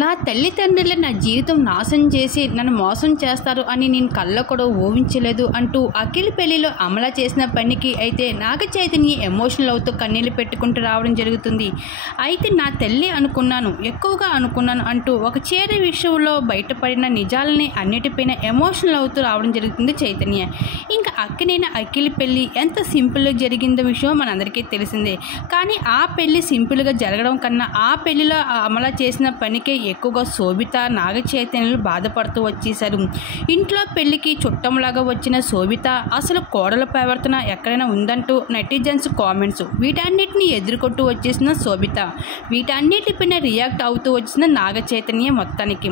నా తల్లిదండ్రులే నా జీవితం నాశనం చేసి నన్ను మోసం చేస్తారు అని నేను కళ్ళ కూడా ఊహించలేదు అంటూ అఖిల్ పెళ్లిలో అమల చేసిన పనికి అయితే నాగ చైతన్య ఎమోషనల్ అవుతూ కన్నీళ్ళు పెట్టుకుంటూ రావడం జరుగుతుంది. అయితే నా తల్లి అనుకున్నాను, ఎక్కువగా అనుకున్నాను అంటూ ఒక చీర విషయంలో బయటపడిన నిజాలని అన్నిటిపైన ఎమోషనల్ అవుతూ రావడం జరుగుతుంది చైతన్య. ఇంకా అక్కినైన అఖిల్ పెళ్లి ఎంత సింపుల్గా జరిగిందో విషయం మనందరికీ తెలిసిందే. కానీ ఆ పెళ్లి సింపుల్గా జరగడం కన్నా ఆ పెళ్లిలో అమల చేసిన పనికి ఎక్కువగా శోభిత నాగ చైతన్యలు బాధపడుతూ వచ్చేశారు. ఇంట్లో పెళ్లికి చుట్టంలాగా వచ్చిన శోభిత అసలు కోడల ప్రవర్తన ఎక్కడైనా ఉందంటూ నెటిజన్స్ కామెంట్స్, వీటన్నిటిని ఎదుర్కొంటూ వచ్చేసిన శోభిత, వీటన్నిటిపైన రియాక్ట్ అవుతూ వచ్చిన నాగ చైతన్య మొత్తానికి.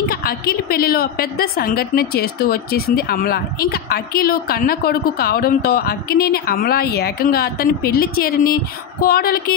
ఇంకా అఖిల్ పెళ్లిలో పెద్ద సంఘటన చేస్తూ వచ్చేసింది అమల. ఇంకా అఖిల్ కన్న కొడుకు కావడంతో అక్కినేని అమల ఏకంగా తన పెళ్లి చీరని కోడలికి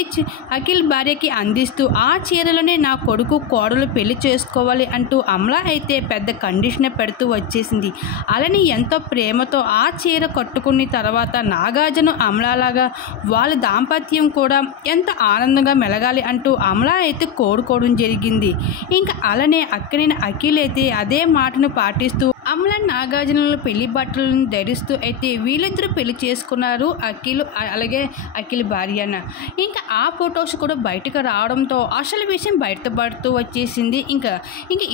అఖిల్ భార్యకి అందిస్తూ ఆ చీరలోనే నా కొడుకు కోడలు పెళ్లి చేసుకోవాలి అంటూ అమల అయితే పెద్ద కండిషన్ పెడుతూ వచ్చేసింది. అలానే ఎంతో ప్రేమతో ఆ చీర కట్టుకున్న తర్వాత నాగార్జున అమలలాగా వాళ్ళ దాంపత్యం కూడా ఎంత ఆనందంగా మెలగాలి అంటూ అమల అయితే కోరుకోవడం జరిగింది. ఇంకా అలానే అక్కినేని అఖిల్ అయితే అదే మాటను పాటిస్తూ అమల నాగార్జున పెళ్లి బట్టలను ధరిస్తూ అయితే వీళ్ళిద్దరూ పెళ్లి చేసుకున్నారు, అఖిల్ అలాగే అఖిల్ భార్యన. ఇంకా ఆ ఫొటోస్ కూడా బయటకు రావడంతో అసలు విషయం బయటపడుతూ వచ్చేసింది. ఇంకా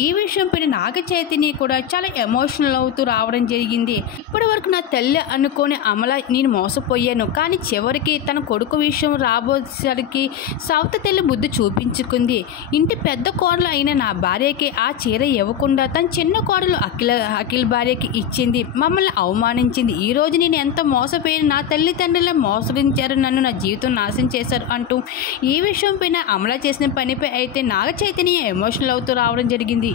ఈ విషయం పైన నాగ చైతన్య కూడా చాలా ఎమోషనల్ అవుతూ రావడం జరిగింది. ఇప్పటి వరకు నా తల్లి అనుకోని అమల నేను మోసపోయాను, కానీ చివరికి తన కొడుకు విషయం రాబోసరికి సౌత తల్లి బుద్ధి చూపించుకుంది. ఇంటి పెద్ద కోడలు అయిన నా భార్యకి ఆ చీర ఇవ్వకుండా తన చిన్న కోడలు అఖిల్ భార్యకి ఇచ్చింది, మమ్మల్ని అవమానించింది. ఈ రోజు నేను ఎంత మోసపోయిన, నా తల్లిదండ్రులే మోసగించారు, నన్ను నా జీవితం నాశనం చేశారు అంటూ ఈ విషయం పైన అమల చేసిన పనిపై అయితే నాగ చైతన్య ఎమోషనల్ అవుతూ రావడం జరిగింది.